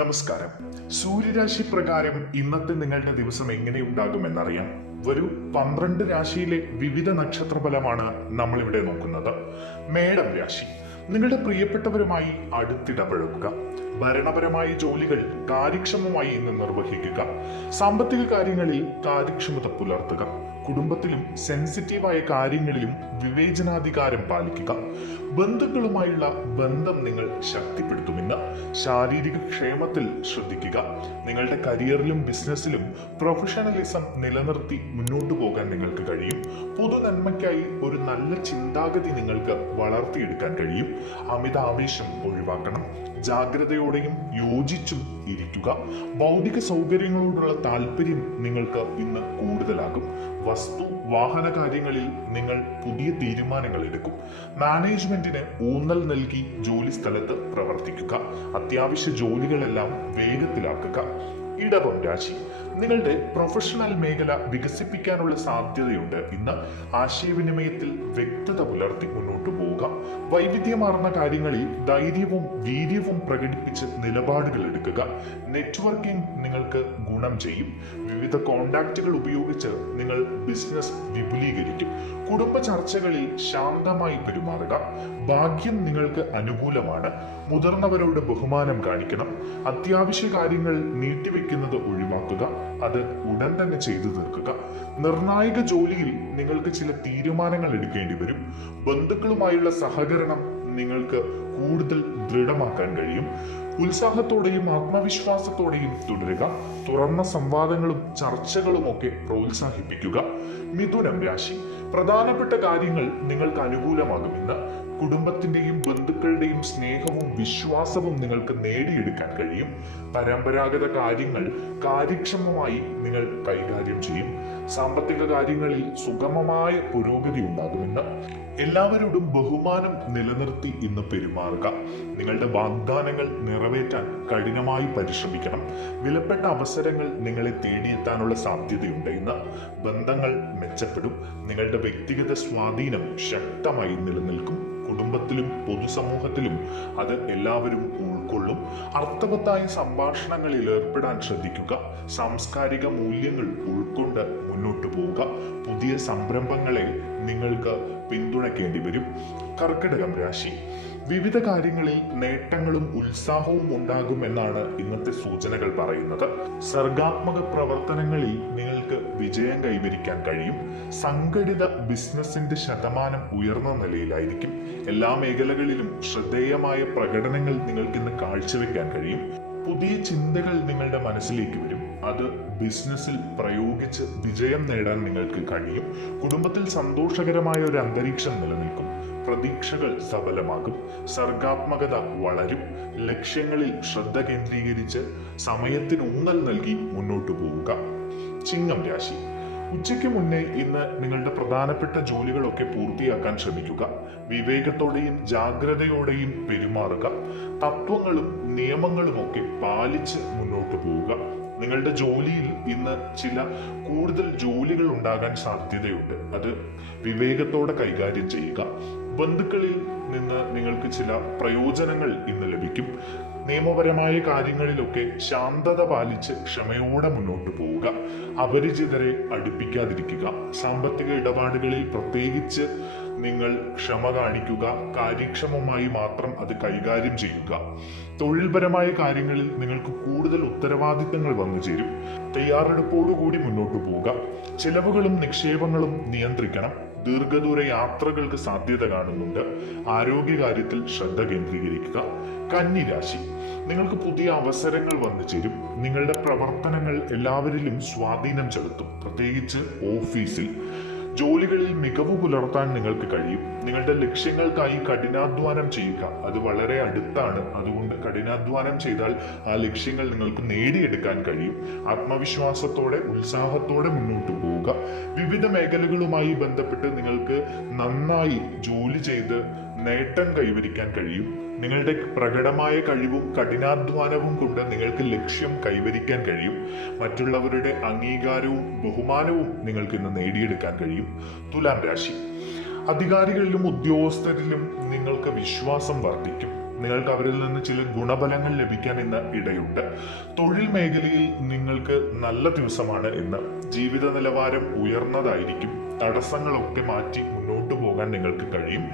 നമസ്കാരം. സൂര്യരാശി പ്രകാരം ഇന്നത്തെ നിങ്ങളുടെ ദിവസം എങ്ങനെയുണ്ടാകുമെന്നറിയാം. വരൂ, 12 രാശിയിലെ വിവിധ നക്ഷത്രഫലമാണ് നമ്മൾ ഇവിടെ നോക്കുന്നത്. മേടം രാശി. നിങ്ങളുടെ പ്രിയപ്പെട്ടവരുമായി അടുത്തിടപഴകുക. ഭരണപരമായ ജോലികൾ കാര്യക്ഷമമായി ഇന്ന് നിർവഹിക്കുക. സാമ്പത്തിക കാര്യങ്ങളിൽ കാര്യക്ഷമത പുലർത്തുക. കുടുംബത്തിലും സെൻസിറ്റീവായ കാര്യങ്ങളിലും വിവേചനാധികാരം പാലിക്കുക. ബന്ധുക്കളുമായുള്ള ബന്ധം നിങ്ങൾ ശക്തിപ്പെടുത്തുമെന്ന്. ശാരീരിക ക്ഷേമത്തിൽ ശ്രദ്ധിക്കുക. നിങ്ങളുടെ കരിയറിലും ബിസിനസ്സിലും പ്രൊഫഷണലിസം നിലനിർത്തി മുന്നോട്ടു പോകാൻ നിങ്ങൾക്ക് കഴിയും. പൊതു നന്മയ്ക്കായി ഒരു നല്ല ചിന്താഗതി നിങ്ങൾക്ക് വളർത്തിയെടുക്കാൻ കഴിയും. അമിത ആവേശം ഒഴിവാക്കണം. ജാഗ്രതയോടെയും യോജിച്ചും ഇരിക്കുക. ഭൗതിക സൗകര്യങ്ങളോടുള്ള താല്പര്യം നിങ്ങൾക്ക് ഇന്ന് കൂടുതലാകും. വസ്തു വാഹന കാര്യങ്ങളിൽ നിങ്ങൾ പുതിയ തീരുമാനങ്ങൾ എടുക്കും. മാനേജ്മെന്റിന് ഊന്നൽ നൽകി ജോലി സ്ഥലത്ത് പ്രവർത്തിക്കുക. അത്യാവശ്യ ജോലികളെല്ലാം വേഗത്തിലാക്കുക. ഇടവം രാശി. നിങ്ങളുടെ പ്രൊഫഷണൽ മേഖല വികസിപ്പിക്കാനുള്ള സാധ്യതയുണ്ട്. ഇന്ന് ആശയവിനിമയത്തിൽ വ്യക്തത പുലർത്തി മുന്നോട്ടു പോവുക. വൈവിധ്യമാർന്ന കാര്യങ്ങളിൽ ധൈര്യവും വീര്യവും പ്രകടിപ്പിച്ച് നിലപാടുകൾ എടുക്കുക. നെറ്റ്വർക്കിംഗ് നിങ്ങൾക്ക് ഗുണം ചെയ്യും. വിവിധ കോണ്ടാക്റ്റുകൾ ഉപയോഗിച്ച് നിങ്ങൾ ബിസിനസ് വിപുലീകരിക്കും. കുടുംബ ചർച്ചകളിൽ ശാന്തമായി പെരുമാറുക. ഭാഗ്യം നിങ്ങൾക്ക് അനുകൂലമാണ്. മുതിർന്നവരോട് ബഹുമാനം കാണിക്കണം. അത്യാവശ്യ കാര്യങ്ങൾ നീട്ടിവെക്കുന്നത് ഒഴിവാക്കുക. അത് ഉടൻ തന്നെ ചെയ്തു തീർക്കുക. നിർണായക ജോലിയിൽ നിങ്ങൾക്ക് ചില തീരുമാനങ്ങൾ എടുക്കേണ്ടി വരും. ബന്ധുക്കളുമായുള്ള സഹകരണം നിങ്ങൾക്ക് കൂടുതൽ ദൃഢമാക്കാൻ കഴിയും. ഉത്സാഹത്തോടെയും ആത്മവിശ്വാസത്തോടെയും തുടരുക. തുറന്ന സംവാദങ്ങളും ചർച്ചകളും ഒക്കെ പ്രോത്സാഹിപ്പിക്കുക. മിഥുനം രാശി. പ്രധാനപ്പെട്ട കാര്യങ്ങൾ നിങ്ങൾക്ക് അനുകൂലമാകുമെന്ന്. കുടുംബത്തിന്റെയും ബന്ധുക്കളുടെയും സ്നേഹവും വിശ്വാസവും നിങ്ങൾക്ക് നേടിയെടുക്കാൻ കഴിയും. പരമ്പരാഗത കാര്യങ്ങൾ കാര്യക്ഷമമായി നിങ്ങൾ കൈകാര്യം ചെയ്യും. സാമ്പത്തിക കാര്യങ്ങളിൽ സുഗമമായ പുരോഗതി ഉണ്ടാകുമെന്ന്. എല്ലാവരോടും ബഹുമാനം നിലനിർത്തി ഇന്ന് പെരുമാറുക. നിങ്ങളുടെ വാഗ്ദാനങ്ങൾ നിറവേറ്റാൻ കഠിനമായി പരിശ്രമിക്കണം. വിലപ്പെട്ട അവസരങ്ങൾ നിങ്ങളെ തേടിയെത്താനുള്ള സാധ്യതയുണ്ട്. ഇന്ന് ബന്ധങ്ങൾ മെച്ചപ്പെടും. നിങ്ങളുടെ വ്യക്തിഗത സ്വാധീനം ശക്തമായി നിലനിൽക്കും. കുടുംബത്തിലും പൊതുസമൂഹത്തിലും അത് എല്ലാവരും ഉൾക്കൊള്ളും. അർത്ഥവത്തായ സംഭാഷണങ്ങളിൽ ഏർപ്പെടാൻ ശ്രദ്ധിക്കുക. സാംസ്കാരിക മൂല്യങ്ങൾ ഉൾക്കൊണ്ട് മുന്നോട്ടു പോവുക. പുതിയ സംരംഭങ്ങളെ നിങ്ങൾക്ക് പിന്തുണയ്ക്കേണ്ടി വരും. കർക്കിടകം രാശി. വിവിധ കാര്യങ്ങളിൽ നേട്ടങ്ങളും ഉത്സാഹവും ഉണ്ടാകുമെന്നാണ് ഇന്നത്തെ സൂചനകൾ പറയുന്നത്. സർഗാത്മക പ്രവർത്തനങ്ങളിൽ നിങ്ങൾക്ക് വിജയം കൈവരിക്കാൻ കഴിയും. സംഘടിത ബിസിനസിന്റെ ശതമാനം ഉയർന്ന നിലയിലായിരിക്കും. എല്ലാ മേഖലകളിലും ശ്രദ്ധേയമായ പ്രകടനങ്ങൾ നിങ്ങൾക്ക് ഇന്ന് കാഴ്ചവെക്കാൻ കഴിയും. പുതിയ ചിന്തകൾ നിങ്ങളുടെ മനസ്സിലേക്ക് വരും. അത് ബിസിനസ്സിൽ പ്രയോഗിച്ച് വിജയം നേടാൻ നിങ്ങൾക്ക് കഴിയും. കുടുംബത്തിൽ സന്തോഷകരമായ ഒരു അന്തരീക്ഷം നിലനിൽക്കും. പ്രതീക്ഷകൾ സഫലമാകും. സർഗാത്മകത വളരും. ലക്ഷ്യങ്ങളിൽ ശ്രദ്ധ കേന്ദ്രീകരിച്ച് സമയത്തിന് ഊന്നൽ നൽകി മുന്നോട്ടു പോവുക. ചിങ്ങം രാശി. ഉച്ചയ്ക്ക് മുന്നേ ഇന്ന് നിങ്ങളുടെ പ്രധാനപ്പെട്ട ജോലികളൊക്കെ പൂർത്തിയാക്കാൻ ശ്രമിക്കുക. വിവേകത്തോടെയും ജാഗ്രതയോടെയും പെരുമാറുക. തത്വങ്ങളും നിയമങ്ങളും ഒക്കെ പാലിച്ച് മുന്നോട്ട് പോവുക. നിങ്ങളുടെ ജോലിയിൽ ഇന്ന് ചില കൂടുതൽ ജോലികൾ ഉണ്ടാകാൻ സാധ്യതയുണ്ട്. അത് വിവേകത്തോടെ കൈകാര്യം ചെയ്യുക. ബന്ധുക്കളിൽ നിന്ന് നിങ്ങൾക്ക് ചില പ്രയോജനങ്ങൾ ഇന്ന് ലഭിക്കും. നിയമപരമായ കാര്യങ്ങളിലൊക്കെ ശാന്തത പാലിച്ച് ക്ഷമയോടെ മുന്നോട്ട് പോവുക. അപരിചിതരെ അടുപ്പിക്കാതിരിക്കുക. സാമ്പത്തിക ഇടപാടുകളിൽ പ്രത്യേകിച്ച് നിങ്ങൾ ക്ഷമ കാണിക്കുക. കാര്യക്ഷമമായി മാത്രം അത് കൈകാര്യം ചെയ്യുക. തൊഴിൽപരമായ കാര്യങ്ങളിൽ നിങ്ങൾക്ക് കൂടുതൽ ഉത്തരവാദിത്തങ്ങൾ വന്നു ചേരും. തയ്യാറെടുപ്പോടുകൂടി മുന്നോട്ട് പോവുക. ചിലവുകളും നിക്ഷേപങ്ങളും നിയന്ത്രിക്കണം. ദീർഘദൂര യാത്രകൾക്ക് സാധ്യത കാണുന്നുണ്ട്. ആരോഗ്യകാര്യത്തിൽ ശ്രദ്ധ കേന്ദ്രീകരിക്കുക. കന്നി രാശി. നിങ്ങൾക്ക് പുതിയ അവസരങ്ങൾ വന്നു ചേരും. നിങ്ങളുടെ പ്രവർത്തനങ്ങൾ എല്ലാവരിലും സ്വാധീനം ചെലുത്തും. പ്രത്യേകിച്ച് ഓഫീസിൽ ജോലികളിൽ മികവ് പുലർത്താൻ നിങ്ങൾക്ക് കഴിയും. നിങ്ങളുടെ ലക്ഷ്യങ്ങൾക്കായി കഠിനാധ്വാനം ചെയ്യുക. അത് വളരെ അടുത്താണ്. അതുകൊണ്ട് കഠിനാധ്വാനം ചെയ്താൽ ആ ലക്ഷ്യങ്ങൾ നിങ്ങൾക്ക് നേടിയെടുക്കാൻ കഴിയും. ആത്മവിശ്വാസത്തോടെ ഉത്സാഹത്തോടെ മുന്നോട്ട് പോവുക. വിവിധ മേഖലകളുമായി ബന്ധപ്പെട്ട് നിങ്ങൾക്ക് നന്നായി ജോലി ചെയ്ത് നേട്ടം കൈവരിക്കാൻ കഴിയും. നിങ്ങളുടെ പ്രകടമായ കഴിവും കഠിനാധ്വാനവും കൊണ്ട് നിങ്ങൾക്ക് ലക്ഷ്യം കൈവരിക്കാൻ കഴിയും. മറ്റുള്ളവരുടെ അംഗീകാരവും ബഹുമാനവും നിങ്ങൾക്ക് ഇന്ന് നേടിയെടുക്കാൻ കഴിയും. തുലാം രാശി. അധികാരികളിലും ഉദ്യോഗസ്ഥരിലും നിങ്ങൾക്ക് വിശ്വാസം വർദ്ധിക്കും. നിങ്ങൾക്ക് അവരിൽ നിന്ന് ചില ഗുണഫലങ്ങൾ ലഭിക്കാൻ ഇന്ന് ഇടയുണ്ട്. തൊഴിൽ മേഖലയിൽ നിങ്ങൾക്ക് നല്ല ദിവസമാണ് ഇന്ന്. ജീവിത നിലവാരം ഉയർന്നതായിരിക്കും. തടസ്സങ്ങളൊക്കെ മാറ്റി മുന്നോട്ട് പോകാൻ നിങ്ങൾക്ക് കഴിയും.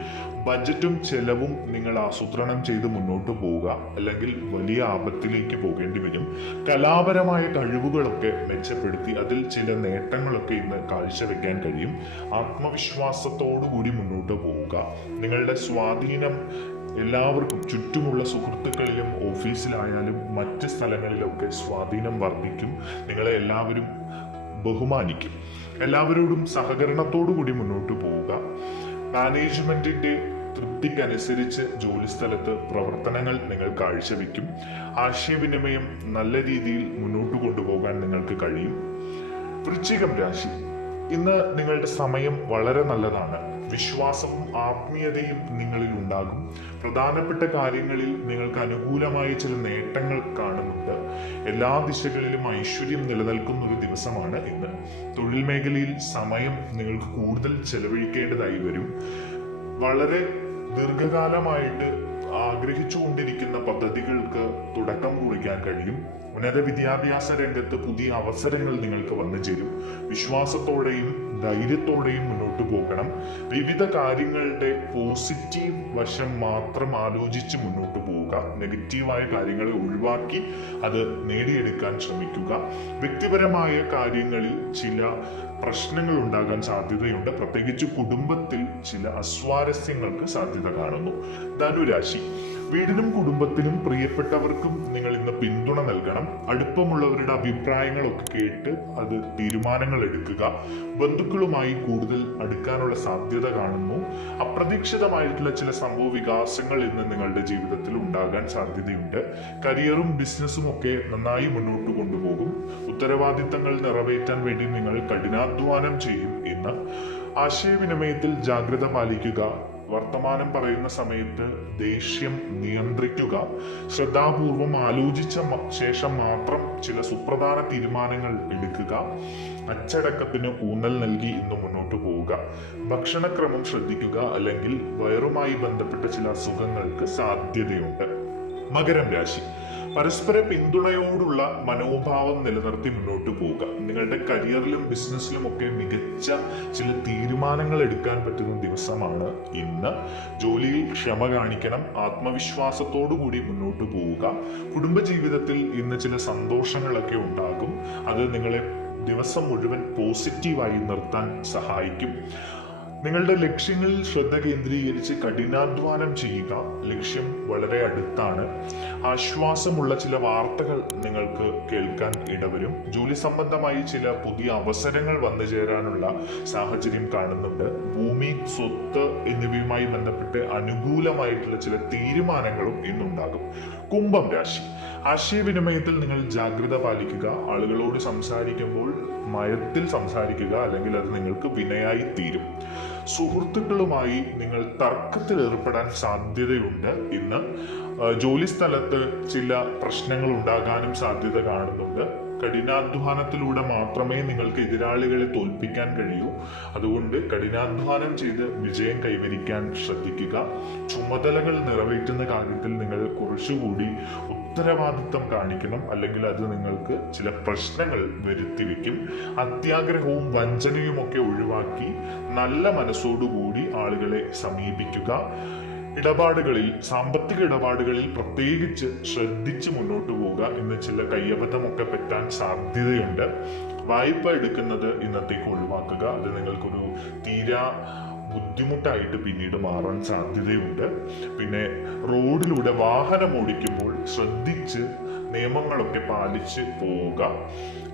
ബജറ്റും ചെലവും നിങ്ങൾ ആസൂത്രണം ചെയ്ത് മുന്നോട്ട് പോവുക, അല്ലെങ്കിൽ വലിയ ആപത്തിലേക്ക് പോകേണ്ടി വരും. കലാപരമായ കഴിവുകളൊക്കെ മെച്ചപ്പെടുത്തി അതിൽ ചില നേട്ടങ്ങളൊക്കെ ഇന്ന് കാഴ്ചവെക്കാൻ കഴിയും. ആത്മവിശ്വാസത്തോടു കൂടി മുന്നോട്ട് പോവുക. നിങ്ങളുടെ സ്വാധീനം എല്ലാവർക്കും, ചുറ്റുമുള്ള സുഹൃത്തുക്കളിലും ഓഫീസിലായാലും മറ്റ് സ്ഥലങ്ങളിലൊക്കെ സ്വാധീനം വർദ്ധിക്കും. നിങ്ങളെ എല്ലാവരും ബഹുമാനിക്കും. എല്ലാവരോടും സഹകരണത്തോടു കൂടി മുന്നോട്ട് പോവുക. മാനേജ്മെന്റിന്റെ തൃപ്തിക്കനുസരിച്ച് ജോലിസ്ഥലത്ത് പ്രവർത്തനങ്ങൾ നിങ്ങൾ കാഴ്ചവെക്കും. ആശയവിനിമയം നല്ല രീതിയിൽ മുന്നോട്ട് കൊണ്ടുപോകാൻ നിങ്ങൾക്ക് കഴിയും. വൃശ്ചികം രാശി, ഇന്ന് നിങ്ങളുടെ സമയം വളരെ നല്ലതാണ്. വിശ്വാസവും ആത്മീയതയും നിങ്ങളിൽ ഉണ്ടാകും. പ്രധാനപ്പെട്ട കാര്യങ്ങളിൽ നിങ്ങൾക്ക് അനുകൂലമായ ചില നേട്ടങ്ങൾ കാണുന്നുണ്ട്. എല്ലാ ദിശകളിലും ഐശ്വര്യം നിലനിൽക്കുന്ന ഒരു ദിവസമാണ് ഇന്ന്. തൊഴിൽ മേഖലയിൽ സമയം നിങ്ങൾക്ക് കൂടുതൽ ചെലവഴിക്കേണ്ടതായി വരും. വളരെ ദീർഘകാലമായിട്ട് ആഗ്രഹിച്ചുകൊണ്ടിരിക്കുന്ന പദ്ധതികൾക്ക് തുടക്കം കുറിക്കാൻ കഴിയും. ഉന്നത വിദ്യാഭ്യാസ രംഗത്ത് പുതിയ അവസരങ്ങൾ നിങ്ങൾക്ക് വന്നു ചേരും. വിശ്വാസത്തോടെയും ധൈര്യത്തോടെയും മുന്നോട്ട് പോകണം. വിവിധ കാര്യങ്ങളുടെ പോസിറ്റീവ് വശം മാത്രം ആലോചിച്ച് മുന്നോട്ട് പോവുക. നെഗറ്റീവായ കാര്യങ്ങളെ ഒഴിവാക്കി അത് നേടിയെടുക്കാൻ ശ്രമിക്കുക. വ്യക്തിപരമായ കാര്യങ്ങളിൽ ചില പ്രശ്നങ്ങൾ ഉണ്ടാകാൻ സാധ്യതയുണ്ട്. പ്രത്യേകിച്ച് കുടുംബത്തിൽ ചില അസ്വാരസ്യങ്ങൾക്ക് സാധ്യത കാണുന്നു. ധനുരാശി, വീടിനും കുടുംബത്തിനും പ്രിയപ്പെട്ടവർക്കും നിങ്ങൾ ഇന്ന് പിന്തുണ നൽകണം. അടുപ്പമുള്ളവരുടെ അഭിപ്രായങ്ങളൊക്കെ കേട്ട് അത് തീരുമാനങ്ങൾ എടുക്കുക. ബന്ധുക്കളുമായി കൂടുതൽ അടുക്കാനുള്ള സാധ്യത കാണുന്നു. അപ്രതീക്ഷിതമായിട്ടുള്ള ചില സംഭവ വികാസങ്ങൾ ഇന്ന് നിങ്ങളുടെ ജീവിതത്തിൽ ഉണ്ടാകാൻ സാധ്യതയുണ്ട്. കരിയറും ബിസിനസ്സും ഒക്കെ നന്നായി മുന്നോട്ട് കൊണ്ടുപോകും. ഉത്തരവാദിത്തങ്ങൾ നിറവേറ്റാൻ വേണ്ടി നിങ്ങൾ കഠിനാധ്വാനം ചെയ്യും ഇന്ന്. ആശയവിനിമയത്തിൽ ജാഗ്രത പാലിക്കുക. വർത്തമാനം പറയുന്ന സമയത്ത് ദേഷ്യം നിയന്ത്രിക്കുക. ശ്രദ്ധാപൂർവം ആലോചിച്ച ശേഷം മാത്രം ചില സുപ്രധാന തീരുമാനങ്ങൾ എടുക്കുക. അച്ചടക്കത്തിന് ഊന്നൽ നൽകി ഇന്ന് മുന്നോട്ട് പോവുക. ഭക്ഷണക്രമം ശ്രദ്ധിക്കുക, അല്ലെങ്കിൽ വയറുമായി ബന്ധപ്പെട്ട ചില അസുഖങ്ങൾക്ക് സാധ്യതയുണ്ട്. മകരം രാശി, പരസ്പര പിന്തുണയോടുള്ള മനോഭാവം നിലനിർത്തി മുന്നോട്ട് പോവുക. നിങ്ങളുടെ കരിയറിലും ബിസിനസ്സിലും ഒക്കെ മികച്ച ചില തീരുമാനങ്ങൾ എടുക്കാൻ പറ്റുന്ന ദിവസമാണ് ഇന്ന്. ജോലിയിൽ ക്ഷമ കാണിക്കണം. ആത്മവിശ്വാസത്തോടു കൂടി മുന്നോട്ട് പോവുക. കുടുംബജീവിതത്തിൽ ഇന്ന് ചില സന്തോഷങ്ങളൊക്കെ ഉണ്ടാകും. അത് നിങ്ങളെ ദിവസം മുഴുവൻ പോസിറ്റീവായി നിർത്താൻ സഹായിക്കും. നിങ്ങളുടെ ലക്ഷ്യങ്ങളിൽ ശ്രദ്ധ കേന്ദ്രീകരിച്ച് കഠിനാധ്വാനം ചെയ്യുക. ലക്ഷ്യം വളരെ അടുത്താണ്. ആശ്വാസമുള്ള ചില വാർത്തകൾ നിങ്ങൾക്ക് കേൾക്കാൻ ഇടവരും. ജോലി സംബന്ധമായി ചില പുതിയ അവസരങ്ങൾ വന്നു ചേരാനുള്ള സാഹചര്യം കാണുന്നുണ്ട്. ഭൂമി, സ്വത്ത് എന്നിവയുമായി ബന്ധപ്പെട്ട് അനുകൂലമായിട്ടുള്ള ചില തീരുമാനങ്ങളും ഇന്നുണ്ടാകും. കുംഭം രാശി, ആശയവിനിമയത്തിൽ നിങ്ങൾ ജാഗ്രത പാലിക്കുക. ആളുകളോട് സംസാരിക്കുമ്പോൾ മയത്തിൽ സംസാരിക്കുക, അല്ലെങ്കിൽ അത് നിങ്ങൾക്ക് വിനയായി തീരും. സുഹൃത്തുക്കളുമായി നിങ്ങൾ തർക്കത്തിൽ ഏർപ്പെടാൻ സാധ്യതയുണ്ട് ഇന്ന്. ജോലി സ്ഥലത്ത് ചില പ്രശ്നങ്ങൾ ഉണ്ടാകാനും സാധ്യത കാണുന്നുണ്ട്. കഠിനാധ്വാനത്തിലൂടെ മാത്രമേ നിങ്ങൾക്ക് എതിരാളികളെ തോൽപ്പിക്കാൻ കഴിയൂ. അതുകൊണ്ട് കഠിനാധ്വാനം ചെയ്ത് വിജയം കൈവരിക്കാൻ ശ്രദ്ധിക്കുക. ചുമതലകൾ നിറവേറ്റുന്ന കാര്യത്തിൽ നിങ്ങൾ കുറച്ചുകൂടി ഉത്തരവാദിത്തം കാണിക്കണം, അല്ലെങ്കിൽ അത് നിങ്ങൾക്ക് ചില പ്രശ്നങ്ങൾ വരുത്തിവെക്കും. അത്യാഗ്രഹവും വഞ്ചനയും ഒക്കെ ഒഴിവാക്കി നല്ല മനസ്സോടുകൂടി ആളുകളെ സമീപിക്കുക. ഇടപാടുകളിൽ, സാമ്പത്തിക ഇടപാടുകളിൽ പ്രത്യേകിച്ച് ശ്രദ്ധിച്ച് മുന്നോട്ട് പോവുക. ഇന്ന് ചില കയ്യബദ്ധമൊക്കെ പറ്റാൻ സാധ്യതയുണ്ട്. വായ്പ എടുക്കുന്നത് ഇന്നത്തേക്ക് ഒഴിവാക്കുക. അത് നിങ്ങൾക്കൊരു തീരാ ബുദ്ധിമുട്ടായിട്ട് പിന്നീട് മാറാൻ സാധ്യതയുണ്ട്. പിന്നെ റോഡിലൂടെ വാഹനം ഓടിക്കുമ്പോൾ ശ്രദ്ധിച്ച് നിയമങ്ങളൊക്കെ പാലിച്ച് പോവുക.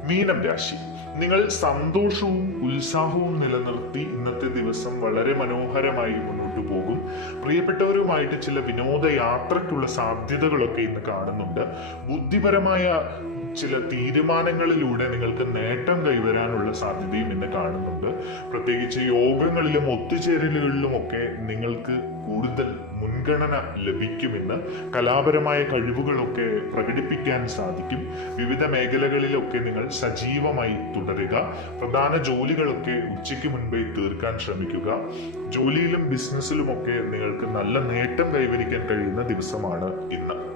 മീനം രാശി, നിങ്ങൾ സന്തോഷവും ഉത്സാഹവും നിലനിർത്തി ഇന്നത്തെ ദിവസം വളരെ മനോഹരമായി മുന്നോട്ട് പോകും. പ്രിയപ്പെട്ടവരുമായിട്ട് ചില വിനോദയാത്രയ്ക്കുള്ള സാധ്യതകളൊക്കെ ഇന്ന് കാണുന്നുണ്ട്. ബുദ്ധിപരമായ ചില തീരുമാനങ്ങളിലൂടെ നിങ്ങൾക്ക് നേട്ടം കൈവരാനുള്ള സാധ്യതയും ഇന്ന് കാണുന്നുണ്ട്. പ്രത്യേകിച്ച് യോഗങ്ങളിലും ഒത്തുചേരലുകളിലും ഒക്കെ നിങ്ങൾക്ക് കൂടുതൽ മുൻഗണന മുൻഗണന ലഭിക്കുമെന്ന്. കലാപരമായ കഴിവുകളൊക്കെ പ്രകടിപ്പിക്കാൻ സാധിക്കും. വിവിധ മേഖലകളിലൊക്കെ നിങ്ങൾ സജീവമായി തുടരുക. പ്രധാന ജോലികളൊക്കെ ഉച്ചയ്ക്ക് മുൻപേ തീർക്കാൻ ശ്രമിക്കുക. ജോലിയിലും ബിസിനസ്സിലുമൊക്കെ നിങ്ങൾക്ക് നല്ല നേട്ടം കൈവരിക്കാൻ കഴിയുന്ന ദിവസമാണ് ഇന്ന്.